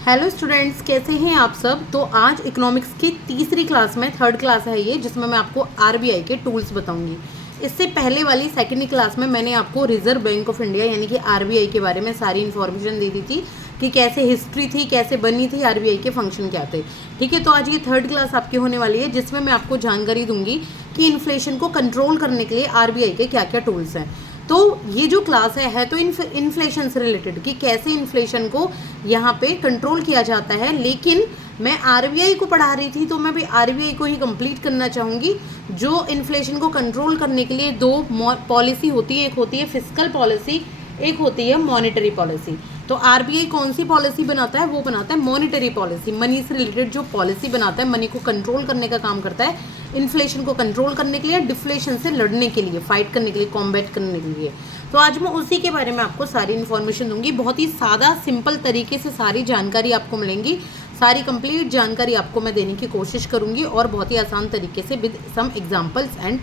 Hello students, कैसे हैं आप सब। तो आज इकोनॉमिक्स की तीसरी क्लास में, थर्ड क्लास है ये, जिसमें मैं आपको आरबीआई के टूल्स बताऊंगी। इससे पहले वाली सेकेंड क्लास में मैंने आपको रिजर्व बैंक ऑफ इंडिया यानी कि आरबीआई के बारे में सारी इन्फॉर्मेशन दे दी थी कि कैसे हिस्ट्री थी, कैसे बनी थी, आरबीआई के फंक्शन क्या थे। ठीक है, तो आज ये थर्ड क्लास आपकी होने वाली है, जिसमें मैं आपको जानकारी दूंगी कि इन्फ्लेशन को कंट्रोल करने के लिए आरबीआई के क्या क्या टूल्स हैं। तो ये जो क्लास है तो इन्फ्लेशन से रिलेटेड कि कैसे इन्फ्लेशन को यहाँ पे कंट्रोल किया जाता है। लेकिन मैं आरबीआई को पढ़ा रही थी तो मैं भी आरबीआई को ही कंप्लीट करना चाहूँगी। जो इन्फ्लेशन को कंट्रोल करने के लिए दो पॉलिसी होती है, एक होती है फिस्कल पॉलिसी, एक होती है मॉनेटरी पॉलिसी। तो आरबीआई कौन सी पॉलिसी बनाता है? वो बनाता है मॉनेटरी पॉलिसी, मनी से रिलेटेड जो पॉलिसी बनाता है, मनी को कंट्रोल करने का काम करता है, इन्फ्लेशन को कंट्रोल करने के लिए, डिफ्लेशन से लड़ने के लिए, फाइट करने के लिए, कॉम्बैट करने के लिए। तो आज मैं उसी के बारे में आपको सारी इन्फॉर्मेशन दूंगी। बहुत ही सादा सिंपल तरीके से सारी जानकारी आपको मिलेंगी, सारी कंप्लीट जानकारी आपको मैं देने की कोशिश करूंगी और बहुत ही आसान तरीके से with some examples and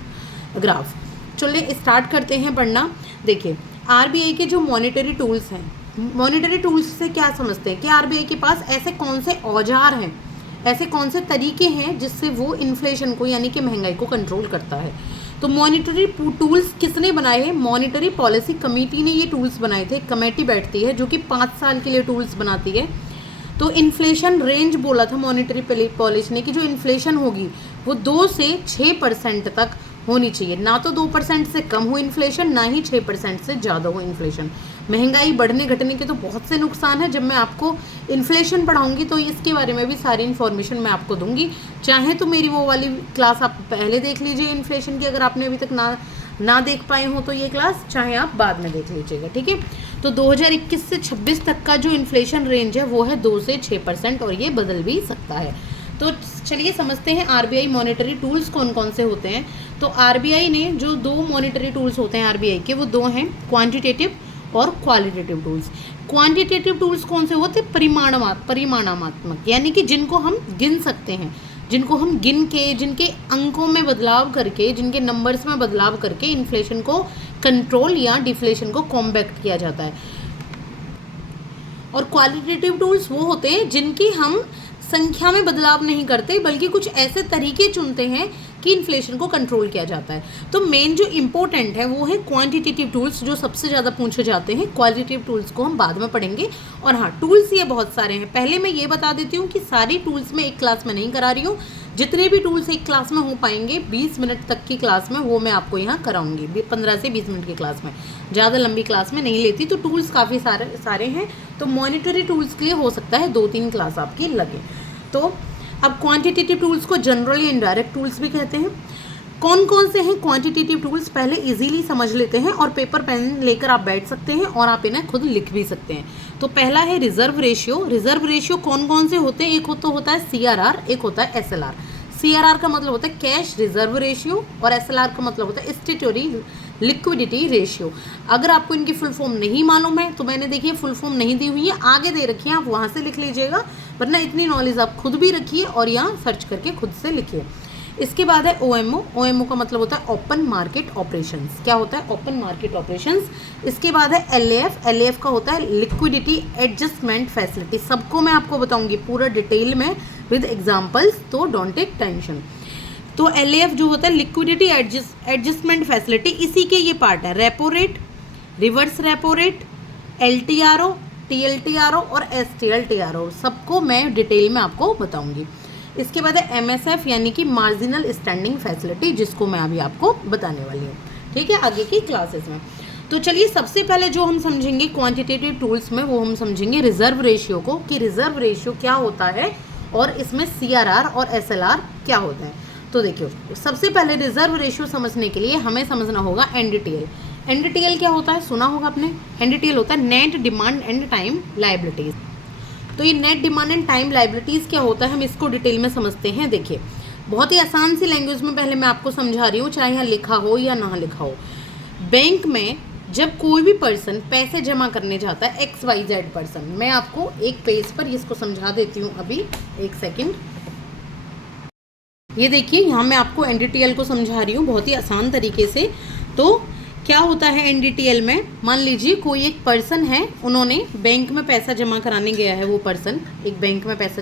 graph. चलिए स्टार्ट करते हैं पढ़ना। देखिए, आरबीआई के जो मॉनेटरी टूल्स हैं, मॉनेटरी टूल्स से क्या समझते हैं कि आरबीआई के पास ऐसे कौन से औजार हैं, ऐसे कौन से तरीके हैं जिससे वो इन्फ्लेशन को यानी कि महंगाई को कंट्रोल करता है। तो मॉनेटरी टूल्स किसने बनाए हैं? मॉनेटरी पॉलिसी कमेटी ने ये टूल्स बनाए थे। कमेटी बैठती है जो कि 5 साल के लिए टूल्स बनाती है। तो इन्फ्लेशन रेंज बोला था मॉनेटरी पॉलिसी ने कि जो इन्फ्लेशन होगी वो 2 से 6% तक होनी चाहिए। ना तो 2% से कम हो इन्फ्लेशन, ना ही 6% से ज़्यादा हो इन्फ्लेशन। महंगाई बढ़ने घटने के तो बहुत से नुकसान है। जब मैं आपको इन्फ्लेशन पढ़ाऊंगी तो इसके बारे में भी सारी इन्फॉर्मेशन मैं आपको दूंगी। चाहे तो मेरी वो वाली क्लास आप पहले देख लीजिए इन्फ्लेशन की, अगर आपने अभी तक ना देख पाए हो तो ये क्लास, चाहे आप बाद में देख लीजिएगा। ठीक है, तो 2021 से 26 तक का जो इन्फ्लेशन रेंज है वो है 2 से 6% और ये बदल भी सकता है। तो चलिए समझते हैं आरबीआई मॉनेटरी टूल्स कौन कौन से होते हैं। तो आरबीआई ने जो 2 मॉनेटरी टूल्स होते हैं आरबीआई के, वो 2 हैं, क्वांटिटेटिव और क्वालिटेटिव टूल्स। क्वांटिटेटिव टूल्स कौन से होते हैं? परिमाणात्मक, यानी कि जिनको हम गिन सकते हैं, जिनको हम गिन के, जिनके अंकों में बदलाव करके, जिनके नंबर्स में बदलाव करके इन्फ्लेशन को कंट्रोल या डिफ्लेशन को कॉम्बैक्ट किया जाता है। और क्वालिटेटिव टूल्स वो होते हैं जिनकी हम संख्या में बदलाव नहीं करते, बल्कि कुछ ऐसे तरीके चुनते हैं कि इन्फ्लेशन को कंट्रोल किया जाता है। तो मेन जो इम्पोर्टेंट है वो है क्वांटिटेटिव टूल्स, जो सबसे ज़्यादा पूछे जाते हैं। क्वालिटेटिव टूल्स को हम बाद में पढ़ेंगे। और हाँ, टूल्स ये बहुत सारे हैं। पहले मैं ये बता देती हूँ कि सारी टूल्स में एक क्लास में नहीं करा रही हूँ। जितने भी टूल्स एक क्लास में हो पाएंगे 20 मिनट तक की क्लास में, वो मैं आपको यहाँ कराऊंगी 15 से 20 मिनट की क्लास में, ज़्यादा लंबी क्लास में नहीं लेती। तो टूल्स काफ़ी सारे हैं। तो मॉनिटरी टूल्स के लिए हो सकता है 2-3 क्लास आपकी लगे। तो अब क्वांटिटेटिव टूल्स को जनरल या इनडायरेक्ट टूल्स भी कहते हैं। कौन कौन से हैं क्वांटिटेटिव टूल्स, पहले इजीली समझ लेते हैं और पेपर पेन लेकर आप बैठ सकते हैं और आप इन्हें खुद लिख भी सकते हैं। तो पहला है रिजर्व रेशियो। रिजर्व रेशियो कौन कौन से होते हैं? एक तो होता है सीआरआर, एक होता है एसएलआर। सीआरआर का मतलब होता है कैश रिजर्व रेशियो और एसएलआर का मतलब होता है स्टैट्यूटरी लिक्विडिटी रेशियो। अगर आपको इनकी फुल फॉर्म नहीं मालूम है तो मैंने देखिए फुल फॉर्म नहीं दी हुई है, आगे दे रखी है, आप वहाँ से लिख लीजिएगा, वरना इतनी नॉलेज आप खुद भी रखिए और यहाँ सर्च करके खुद से लिखिए। इसके बाद है ओएमओ। ओएमओ का मतलब होता है ओपन मार्केट ऑपरेशंस। क्या होता है? Open market operations. इसके बाद है एलएएफ। एलएएफ का होता है लिक्विडिटी एडजस्टमेंट फैसिलिटी। सबको मैं आपको बताऊंगी पूरा डिटेल में विद एग्जांपल्स, तो डोंट टेक टेंशन। तो एलएएफ जो होता है लिक्विडिटी एडजस्टमेंट फैसिलिटी, इसी के ये पार्ट है। Repo rate, reverse repo rate, LTRO, TLTRO और एसटीएलटीआरओ, सबको मैं डिटेल में आपको बताऊंगी। इसके बाद है एमएसएफ यानी कि मार्जिनल स्टैंडिंग फैसिलिटी, जिसको मैं अभी आपको बताने वाली हूँ। ठीक है, आगे की क्लासेस में। तो चलिए सबसे पहले जो हम समझेंगे क्वांटिटेटिव टूल्स में, वो हम समझेंगे रिजर्व रेशियो को, कि रिजर्व रेशियो क्या होता है और इसमें सीआरआर और एसएलआर क्या होता है। तो देखिए, सबसे पहले रिजर्व रेशियो समझने के लिए हमें समझना होगा एनडीटीएल। एनडीटीएल क्या होता है? सुना होगा आपने। एनडीटीएल होता है net demand and time liabilities. तो ये net demand and time liabilities क्या होता है, हम इसको डिटेल में समझते हैं। देखिए, बहुत ही आसान सी लैंग्वेज में पहले मैं आपको समझा रही हूँ, चाहे यहाँ लिखा हो या ना लिखा हो। बैंक में जब कोई भी पर्सन पैसे जमा करने जाता है, XYZ पर्सन, मैं आपको एक पेज पर इसको समझा देती हूँ अभी, एक सेकेंड। ये देखिए, यहाँ मैं आपको एनडीटीएल को समझा रही हूँ बहुत ही आसान तरीके से। तो क्या होता है एनडीटीएल में, मान लीजिए कोई एक पर्सन है, उन्होंने बैंक में पैसा जमा कराने गया है, वो पर्सन एक बैंक में पैसा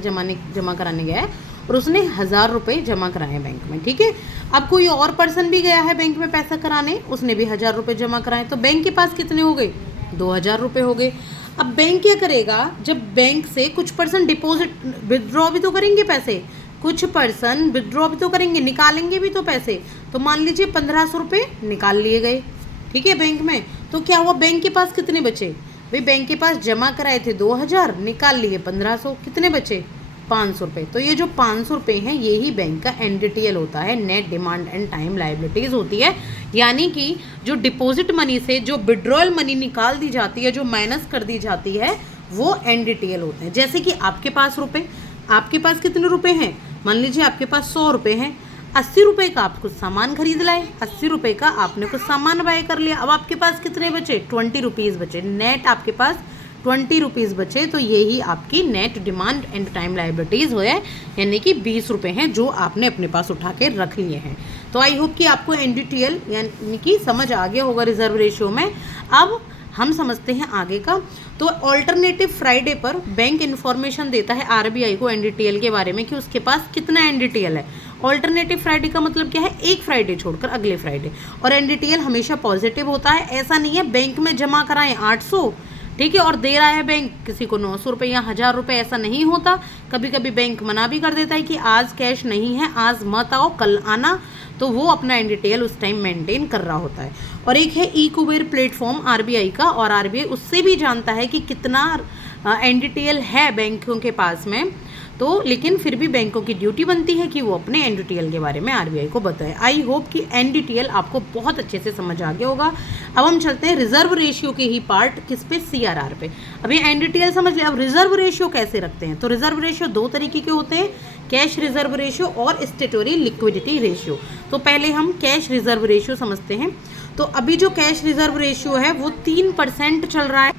जमा कराने गया है और उसने 1000 रुपये जमा कराए बैंक में, ठीक है। अब कोई और पर्सन भी गया है बैंक में पैसा कराने, उसने भी 1000 रुपये जमा कराए, तो बैंक के पास कितने हो गए, 2000 रुपये हो गए। अब बैंक क्या करेगा, जब बैंक से कुछ पर्सन डिपॉजिट विदड्रॉ भी तो करेंगे पैसे, कुछ पर्सन विदड्रॉ भी तो करेंगे, निकालेंगे भी तो पैसे, तो मान लीजिए 1500 रुपये निकाल लिए गए, ठीक है, बैंक में। तो क्या हुआ, बैंक के पास कितने बचे भाई, बैंक के पास जमा कराए थे 2000, निकाल लिए 1500, कितने बचे 500 रुपये। तो ये जो 500 रुपये हैं, ये ही बैंक का एनडीटीएल होता है, net demand and time liabilities होती है। यानी कि जो डिपॉजिट मनी से जो विड्रॉयल मनी निकाल दी जाती है, जो माइनस कर दी जाती है, वो एनडीटीएल होते हैं। जैसे कि आपके पास रुपये, आपके पास कितने रुपए हैं, मान लीजिए आपके पास 100 रुपये हैं, 80 रुपये का आप कुछ सामान खरीद लाए, 80 रुपये का आपने कुछ सामान बाय कर लिया, अब आपके पास कितने बचे, 20 रुपीज़ बचे, नेट आपके पास 20 रुपीज़ बचे। तो यही आपकी net demand and time liabilities हो है, यानी कि 20 रुपये हैं जो आपने अपने पास उठा के रख लिए हैं। तो आई होप कि आपको एनडीटीएल यानी कि समझ आ गया होगा रिजर्व रेशियो में। अब हम समझते हैं आगे का। तो ऑल्टरनेटिव फ्राइडे पर बैंक इन्फॉर्मेशन देता है आरबीआई को एनडीटीएल के बारे में कि उसके पास कितना एनडीटीएल है। ऑल्टरनेटिव फ्राइडे का मतलब क्या है, एक फ्राइडे छोड़कर अगले फ्राइडे। और एनडीटीएल हमेशा पॉजिटिव होता है, ऐसा नहीं है बैंक में जमा कराएं 800, ठीक है, और दे रहा है बैंक किसी को 900 रुपये या 1000 रुपये, ऐसा नहीं होता। कभी कभी बैंक मना भी कर देता है कि आज कैश नहीं है, आज मत आओ, कल आना, तो वो अपना एनडीटीएल उस टाइम मेंटेन कर रहा होता है। और एक है ई कुबेर प्लेटफॉर्म आरबीआई का, और आरबीआई उससे भी जानता है कि कितना एनडीटीएल है बैंकों के पास में। तो लेकिन फिर भी बैंकों की ड्यूटी बनती है कि वो अपने एनडीटीएल के बारे में आरबीआई को बताए। आई होप कि एनडीटीएल आपको बहुत अच्छे से समझ आ गया होगा। अब हम चलते हैं रिजर्व रेशियो के ही पार्ट किस पे, सीआरआर पे। अब ये एनडीटीएल समझ लिया, अब रिजर्व रेशियो कैसे रखते हैं। तो रिजर्व रेशियो दो तरीके के होते हैं, कैश रिजर्व रेशियो और स्टेटोरी लिक्विडिटी रेशियो। तो पहले हम कैश रिजर्व रेशियो समझते हैं। तो अभी जो कैश रिजर्व रेशियो है वो 3% चल रहा है।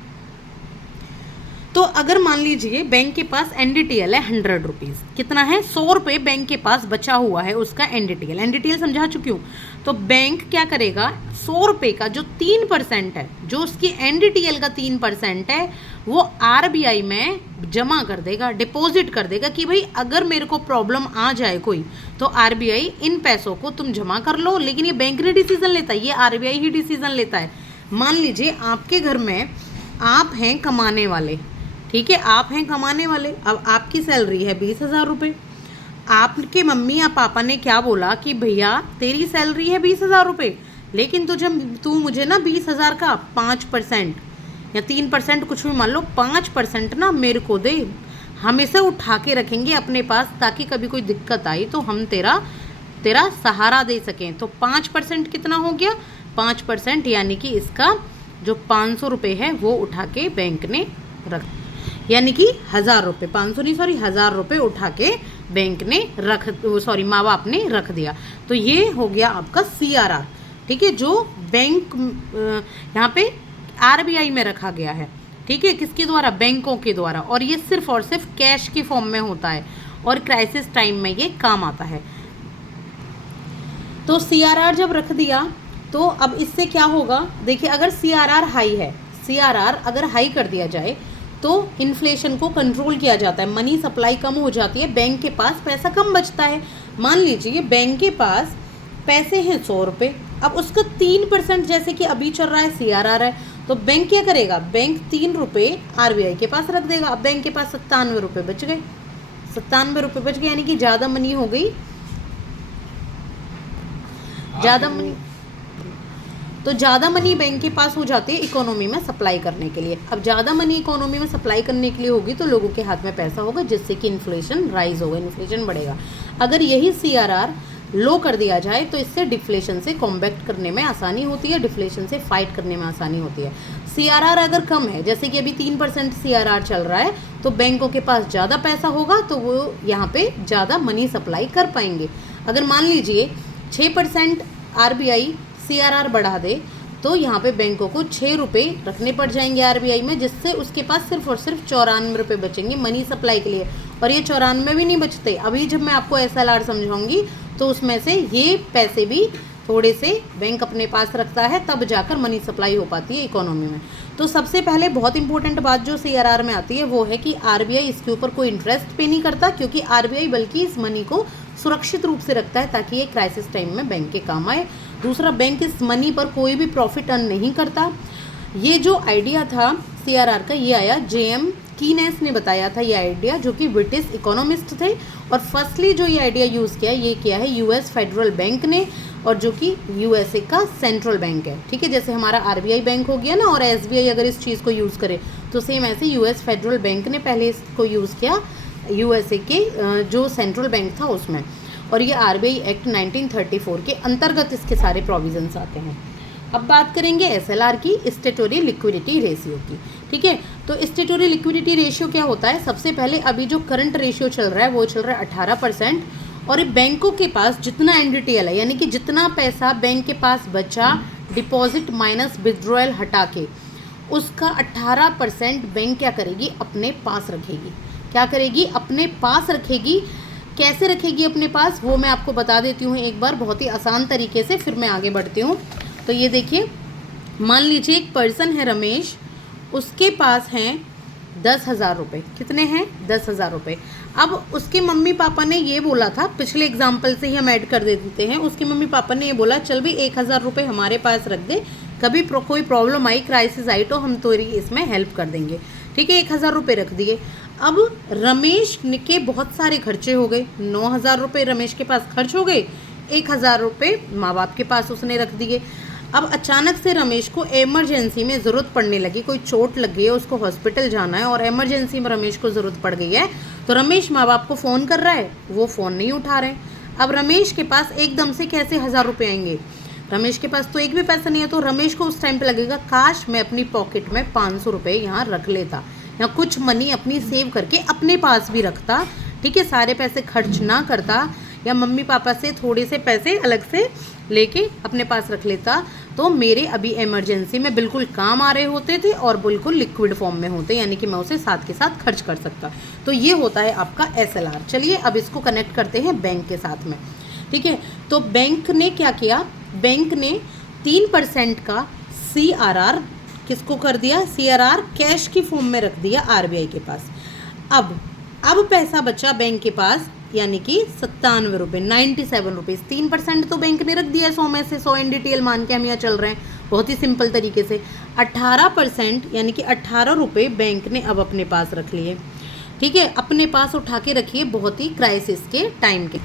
तो अगर मान लीजिए बैंक के पास एनडीटीएल है 100 रुपीज़, कितना है, 100 रुपये बैंक के पास बचा हुआ है उसका एनडीटीएल। एनडीटीएल समझा चुकी हूँ। तो बैंक क्या करेगा, 100 रुपये का जो 3% है, जो उसकी एनडीटीएल का 3% है, वो आरबीआई में जमा कर देगा, डिपॉजिट कर देगा कि भाई अगर मेरे को प्रॉब्लम आ जाए कोई, तो आरबीआई इन पैसों को तुम जमा कर लो। लेकिन ये बैंक नहीं डिसीजन लेता है, ये आरबीआई ही डिसीजन लेता है। मान लीजिए आपके घर में आप हैं कमाने वाले, ठीक है, आप हैं कमाने वाले। अब आपकी सैलरी है 20,000 रुपये। आपके मम्मी या पापा ने क्या बोला कि भैया तेरी सैलरी है 20,000 रुपये, लेकिन तू मुझे ना 20,000 का 5% या 3% कुछ भी मान लो, 5% ना मेरे को दे, हम इसे उठा के रखेंगे अपने पास ताकि कभी कोई दिक्कत आई तो हम तेरा सहारा दे सकें। तो 5% कितना हो गया, 5% यानी कि इसका जो 500 रुपये है वो उठा के बैंक ने रख, यानी कि 1000 रुपये, 500 नहीं सॉरी 1000 रुपये उठा के बैंक ने माँ बाप ने रख दिया। तो ये हो गया आपका सीआरआर, ठीक है, जो बैंक यहाँ पे आरबीआई में रखा गया है, ठीक है, किसके द्वारा, बैंकों के द्वारा। और ये सिर्फ और सिर्फ कैश की फॉर्म में होता है और क्राइसिस टाइम में ये काम आता है। तो सीआरआर जब रख दिया तो अब इससे क्या होगा, देखिए अगर सीआरआर हाई है, सीआरआर अगर हाई कर दिया जाए तो इन्फ्लेशन को कंट्रोल किया जाता है, मनी सप्लाई कम हो जाती है, बैंक के पास पैसा कम बचता है। मान लीजिए बैंक के पास पैसे हैं 100 रुपये, अब उसका 3% जैसे कि अभी चल रहा है सीआरआर है, तो बैंक क्या करेगा, बैंक 3 रुपये आरबीआई के पास रख देगा। अब बैंक के पास 97 रुपये बच गए, 97 रुपये बच गए, यानी कि ज़्यादा मनी हो गई, ज़्यादा मनी, तो ज़्यादा मनी बैंक के पास हो जाती है इकोनॉमी में सप्लाई करने के लिए। अब ज़्यादा मनी इकोनॉमी में सप्लाई करने के लिए होगी तो लोगों के हाथ में पैसा होगा, जिससे कि इन्फ्लेशन राइज होगा, इन्फ्लेशन बढ़ेगा। अगर यही सीआरआर लो कर दिया जाए तो इससे डिफ्लेशन से कॉम्बैट करने में आसानी होती है, डिफ्लेशन से फाइट करने में आसानी होती है। सीआरआर अगर कम है, जैसे कि अभी 3% सीआरआर चल रहा है, तो बैंकों के पास ज़्यादा पैसा होगा तो वो यहाँ पे ज़्यादा मनी सप्लाई कर पाएंगे। अगर मान लीजिए 6% आरबीआई सीआरआर बढ़ा दे तो यहाँ पे बैंकों को 6 रुपये रखने पड़ जाएंगे आरबीआई में, जिससे उसके पास सिर्फ और सिर्फ 94 रुपये बचेंगे मनी सप्लाई के लिए। और ये 94 भी नहीं बचते, अभी जब मैं आपको एसएलआर समझाऊंगी तो उसमें से ये पैसे भी थोड़े से बैंक अपने पास रखता है, तब जाकर मनी सप्लाई हो पाती है इकोनॉमी में। तो सबसे पहले बहुत इंपॉर्टेंट बात जो CRR में आती है वो है कि RBI इसके ऊपर कोई इंटरेस्ट पे नहीं करता, क्योंकि RBI बल्कि इस मनी को सुरक्षित रूप से रखता है ताकि ये क्राइसिस टाइम में बैंक के काम आए। दूसरा, बैंक इस मनी पर कोई भी प्रॉफिट अर्न नहीं करता। ये जो आइडिया था CRR का, ये आया JM कीनेस ने बताया था ये आइडिया, जो कि ब्रिटिश इकोनॉमिस्ट थे। और फर्स्टली जो ये आइडिया यूज़ किया ये किया है US फेडरल बैंक ने, और जो कि USA का सेंट्रल बैंक है। ठीक है, जैसे हमारा RBI बैंक हो गया ना, और SBI अगर इस चीज़ को यूज़ करे तो सेम ऐसे US फेडरल बैंक ने पहले इसको यूज़ किया USA के जो सेंट्रल बैंक था उसमें। और ये RBI एक्ट 1934 के अंतर्गत इसके सारे प्रोविजंस आते हैं। अब बात करेंगे SLR की, स्टेटोरी लिक्विडिटी रेशियो की। ठीक है, तो स्टेटोरी लिक्विडिटी रेशियो क्या होता है? सबसे पहले अभी जो करंट रेशियो चल रहा है वो चल रहा है 18%, और बैंकों के पास जितना NDTL है, यानी कि जितना पैसा बैंक के पास बचा डिपॉजिट माइनस विड्रॉयल हटा के, उसका 18% बैंक क्या करेगी? अपने पास रखेगी। क्या करेगी? अपने पास रखेगी। कैसे रखेगी अपने पास, वो मैं आपको बता देती हूँ एक बार बहुत ही आसान तरीके से, फिर मैं आगे बढ़ती हूँ। तो ये देखिए, मान लीजिए एक पर्सन है रमेश, उसके पास हैं 10,000 रुपये। कितने हैं? 10,000 रुपये। अब उसके मम्मी पापा ने ये बोला था, पिछले एग्जाम्पल से ही हम ऐड कर देते हैं, उसके मम्मी पापा ने ये बोला चल भी 1,000 रुपये हमारे पास रख दे, कभी कोई प्रॉब्लम आई, क्राइसिस आई तो हम तो इसमें हेल्प कर देंगे। ठीक है, 1,000 रुपये रख दिए। अब रमेश के बहुत सारे खर्चे हो गए, 9,000 रुपये रमेश के पास खर्च हो गए, 1,000 रुपये माँ बाप के पास उसने रख दिए। अब अचानक से रमेश को इमरजेंसी में ज़रूरत पड़ने लगी, कोई चोट लग गई है, उसको हॉस्पिटल जाना है और इमरजेंसी में रमेश को ज़रूरत पड़ गई है। तो रमेश माँ बाप को फ़ोन कर रहा है, वो फ़ोन नहीं उठा रहे। अब रमेश के पास एकदम से कैसे 1,000 रुपये आएंगे? रमेश के पास तो एक भी पैसा नहीं है। तो रमेश को उस टाइम पे लगेगा काश मैं अपनी पॉकेट में 500 रुपये यहाँ रख लेता, या कुछ मनी अपनी सेव करके अपने पास भी रखता। ठीक है, सारे पैसे खर्च ना करता, या मम्मी पापा से थोड़े से पैसे अलग से लेके अपने पास रख लेता, तो मेरे अभी इमरजेंसी में बिल्कुल काम आ रहे होते थे और बिल्कुल लिक्विड फॉर्म में होते, यानी कि मैं उसे साथ के साथ खर्च कर सकता। तो ये होता है आपका SLR। चलिए अब इसको कनेक्ट करते हैं बैंक के साथ में। ठीक है, तो बैंक ने क्या किया? बैंक ने 3% का CRR किसको कर दिया? CRR कैश की फॉर्म में रख दिया RBI के पास। अब पैसा बचा बैंक के पास, यानी कि 97 रुपये, 97 रुपीज़। 3% तो बैंक ने रख दिया 100 में से, 100 NDTL मान के हम यहाँ चल रहे हैं बहुत ही सिंपल तरीके से। 18% यानी कि 18 रुपये बैंक ने अब अपने पास रख लिए। ठीक है, अपने पास उठा के रखिए बहुत ही क्राइसिस के टाइम के।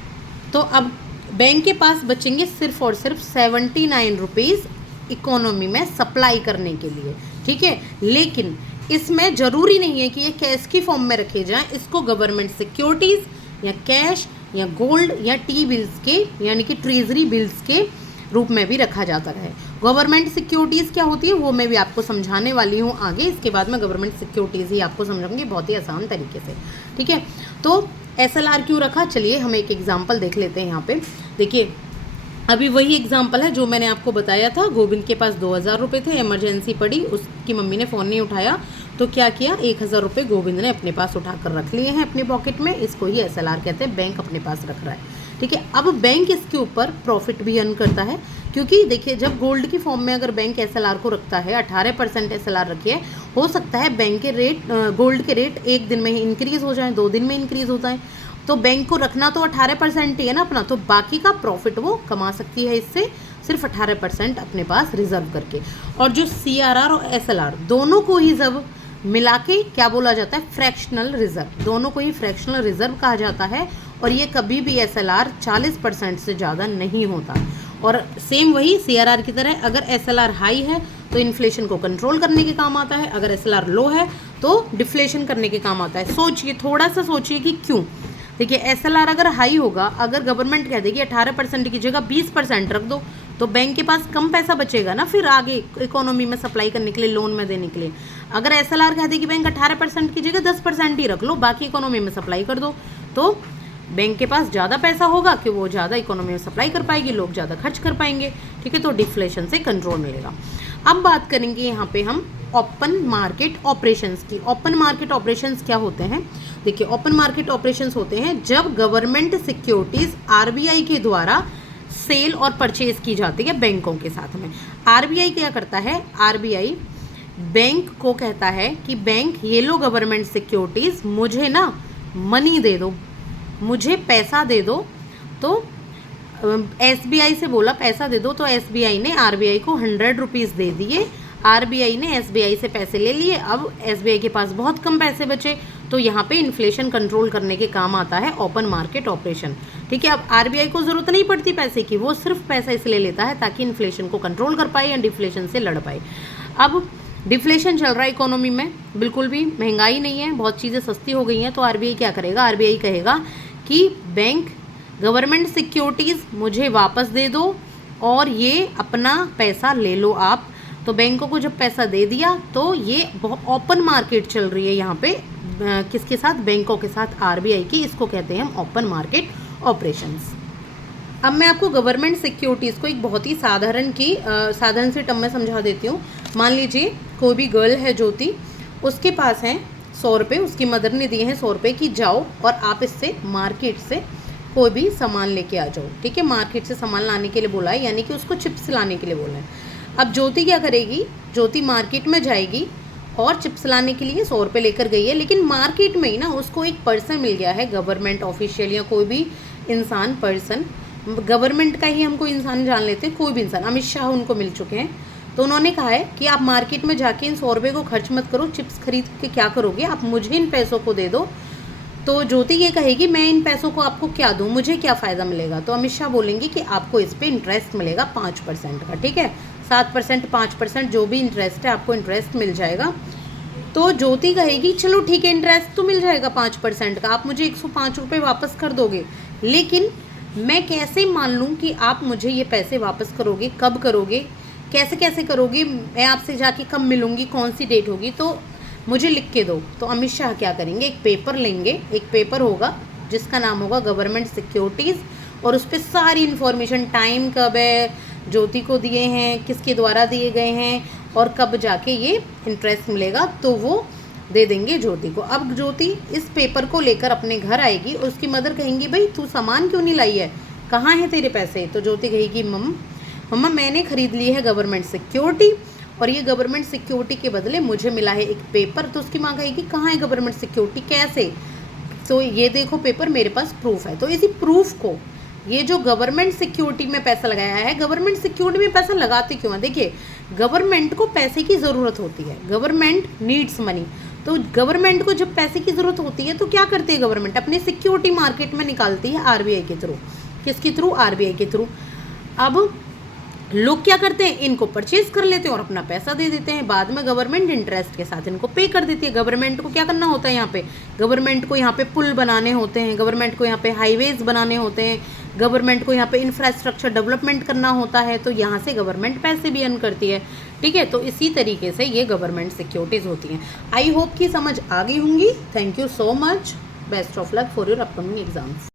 तो अब बैंक के पास बचेंगे सिर्फ और सिर्फ 79 रुपीज़ इकोनॉमी में सप्लाई करने के लिए। ठीक है, लेकिन इसमें ज़रूरी नहीं है कि ये कैश की फॉर्म में रखे जाएं, इसको गवर्नमेंट सिक्योरिटीज़ या कैश या गोल्ड या टी बिल्स के, यानी कि ट्रेजरी बिल्स के रूप में भी रखा जाता है। गवर्नमेंट सिक्योरिटीज़ क्या होती है वो मैं भी आपको समझाने वाली हूँ आगे। इसके बाद मैं गवर्नमेंट सिक्योरिटीज़ ही आपको समझाऊंगी बहुत ही आसान तरीके से। ठीक है, तो SLR क्यों रखा, चलिए हम एक एग्जाम्पल देख लेते हैं। यहाँ पे देखिए, अभी वही एग्जाम्पल है जो मैंने आपको बताया था। गोविंद के पास 2,000 रुपये थे, इमरजेंसी पड़ी, उसकी मम्मी ने फ़ोन नहीं उठाया, तो क्या किया? 1,000 रुपये गोविंद ने अपने पास उठा कर रख लिए हैं अपनी पॉकेट में। इसको ही SLR कहते हैं, बैंक अपने पास रख रहा है। ठीक है, अब बैंक इसके ऊपर प्रॉफिट भी अर्न करता है, क्योंकि देखिए जब गोल्ड की फॉर्म में अगर बैंक SLR को रखता है, 18% SLR रखिए, हो सकता है बैंक के रेट, गोल्ड के रेट एक दिन में ही इंक्रीज़ हो जाए, 2 दिन में इंक्रीज़ होता है, तो बैंक को रखना तो 18% ही है ना अपना, तो बाकी का प्रॉफिट वो कमा सकती है इससे, सिर्फ 18% अपने पास रिजर्व करके। और जो CRR और SLR दोनों को ही जब मिला के क्या बोला जाता है? Fractional reserve. दोनों को ही फ्रैक्शनल रिजर्व कहा जाता है, और ये कभी भी SLR 40% से ज़्यादा नहीं होता। और सेम वही CRR की तरह, अगर SLR हाई है तो इन्फ्लेशन को कंट्रोल करने के काम आता है, अगर SLR लो है तो डिफ्लेशन करने के काम आता है। सोचिए, थोड़ा सा सोचिए कि क्यों। देखिए, SLR अगर हाई होगा, अगर गवर्नमेंट कह देगी 18% की जगह 20% रख दो, तो बैंक के पास कम पैसा बचेगा ना फिर आगे इकोनॉमी में सप्लाई करने के लिए, लोन में देने के लिए। अगर SLR कह देगी बैंक 18% की जगह 10% ही रख लो, बाकी इकोनॉमी में सप्लाई कर दो, तो बैंक के पास ज़्यादा पैसा होगा कि वो ज़्यादा इकोनॉमी में सप्लाई कर पाएगी, लोग ज़्यादा खर्च कर पाएंगे। ठीक है, तो डिफ्लेशन से कंट्रोल मिलेगा। अब बात करेंगे यहाँ पे हम ओपन मार्केट ऑपरेशंस की। ओपन मार्केट ऑपरेशंस क्या होते हैं? देखिए, ओपन मार्केट ऑपरेशंस होते हैं जब गवर्नमेंट सिक्योरिटीज़ RBI के द्वारा सेल और परचेज की जाती है बैंकों के साथ में। आरबीआई क्या करता है, आरबीआई बैंक को कहता है कि बैंक ये लो गवर्नमेंट सिक्योरिटीज़, मुझे ना मनी दे दो, मुझे पैसा दे दो। तो एसबीआई से बोला पैसा दे दो, तो एसबीआई ने आरबीआई को 100 रुपीज़ दे दिए। आरबीआई ने एसबीआई से पैसे ले लिए, अब एसबीआई के पास बहुत कम पैसे बचे, तो यहाँ पे इन्फ्लेशन कंट्रोल करने के काम आता है ओपन मार्केट ऑपरेशन। ठीक है, अब आरबीआई को ज़रूरत नहीं पड़ती पैसे की, वो सिर्फ पैसा इसलिए लेता है ताकि इन्फ्लेशन को कंट्रोल कर पाए या डिफ्लेशन से लड़ पाए। अब डिफ्लेशन चल रहा है इकोनॉमी में, बिल्कुल भी महंगाई नहीं है, बहुत चीज़ें सस्ती हो गई हैं, तो आरबीआई क्या करेगा, आरबीआई कहेगा कि बैंक गवर्नमेंट सिक्योरिटीज़ मुझे वापस दे दो और ये अपना पैसा ले लो आप। तो बैंकों को जब पैसा दे दिया तो ये बहुत ओपन मार्केट चल रही है यहाँ पे, किसके साथ, बैंकों के साथ आरबीआई की, इसको कहते हैं हम ओपन मार्केट ऑपरेशंस। अब मैं आपको गवर्नमेंट सिक्योरिटीज़ को एक बहुत ही साधारण सी टर्म में समझा देती हूँ। मान लीजिए कोई भी गर्ल है ज्योति, उसके पास हैं 100 रुपये, उसकी मदर ने दिए हैं 100 रुपये कि जाओ और आप इससे मार्केट से कोई भी सामान लेके आ जाओ। ठीक है, मार्केट से सामान लाने के लिए बोला है, यानी कि उसको चिप्स लाने के लिए बोला है। अब ज्योति क्या करेगी, ज्योति मार्केट में जाएगी और चिप्स लाने के लिए 100 रुपये लेकर गई है, लेकिन मार्केट में ही ना उसको एक पर्सन मिल गया है, गवर्नमेंट ऑफिशियल या कोई भी इंसान, पर्सन, गवर्नमेंट का ही हमको इंसान जान लेते हैं, कोई भी इंसान, अमित शाह उनको मिल चुके हैं। तो उन्होंने कहा है कि आप मार्केट में जाके इन 100 रुपये को खर्च मत करो, चिप्स खरीद के क्या करोगे, आप मुझे इन पैसों को दे दो। तो ज्योति ये कहेगी मैं इन पैसों को आपको क्या दूं, मुझे क्या फ़ायदा मिलेगा। तो अमित शाह बोलेंगे कि आपको इस पर इंटरेस्ट मिलेगा 5% का। ठीक है, 7%, 5% जो भी इंटरेस्ट है, आपको इंटरेस्ट मिल जाएगा। तो ज्योति कहेगी चलो ठीक है, इंटरेस्ट तो मिल जाएगा 5% का, आप मुझे 105 रुपये वापस कर दोगे, लेकिन मैं कैसे मान लूँ कि आप मुझे ये पैसे वापस करोगे, कब करोगे, कैसे कैसे करोगे, मैं आपसे जाके कब मिलूँगी, कौन सी डेट होगी, तो मुझे लिख के दो। तो अमित शाह क्या करेंगे, एक पेपर लेंगे, एक पेपर होगा जिसका नाम होगा गवर्नमेंट सिक्योरिटीज़, और उस पर सारी इन्फॉर्मेशन, टाइम कब है, ज्योति को दिए हैं, किसके द्वारा दिए गए हैं और कब जाके ये इंटरेस्ट मिलेगा, तो वो दे देंगे ज्योति को। अब ज्योति इस पेपर को लेकर अपने घर आएगी और उसकी मदर कहेंगी भाई तू सामान क्यों नहीं लाई है, कहाँ है तेरे पैसे। तो ज्योति कहेगी मम्मा मैंने खरीद ली है गवर्नमेंट सिक्योरिटी, और ये गवर्नमेंट सिक्योरिटी के बदले मुझे मिला है एक पेपर। तो उसकी माँ कहेगी कहाँ है गवर्नमेंट सिक्योरिटी, कैसे। तो ये देखो पेपर, मेरे पास प्रूफ है। तो इसी प्रूफ को, ये जो गवर्नमेंट सिक्योरिटी में पैसा लगाया है, गवर्नमेंट सिक्योरिटी में पैसा लगाते क्यों है, देखिए गवर्नमेंट को पैसे की ज़रूरत होती है, गवर्नमेंट नीड्स मनी। तो गवर्नमेंट को जब पैसे की ज़रूरत होती है तो क्या करती है गवर्नमेंट, अपनी सिक्योरिटी मार्केट में निकालती है आरबीआई के थ्रू। किसके थ्रू, आरबीआई के थ्रू। अब लोग क्या करते हैं, इनको परचेज कर लेते हैं और अपना पैसा दे देते हैं, बाद में गवर्नमेंट इंटरेस्ट के साथ इनको पे कर देती है। गवर्नमेंट को क्या करना होता है यहाँ पे, गवर्नमेंट को यहाँ पे पुल बनाने होते हैं, गवर्नमेंट को यहाँ पे हाईवेज बनाने होते हैं, गवर्नमेंट को यहाँ पे इंफ्रास्ट्रक्चर डेवलपमेंट करना होता है, तो यहाँ से गवर्नमेंट पैसे भी अर्न करती है। ठीक है, तो इसी तरीके से ये गवर्नमेंट सिक्योरिटीज़ होती हैं। आई होप कि समझ आ गई होंगी। Thank you so much, best of luck for your upcoming exams.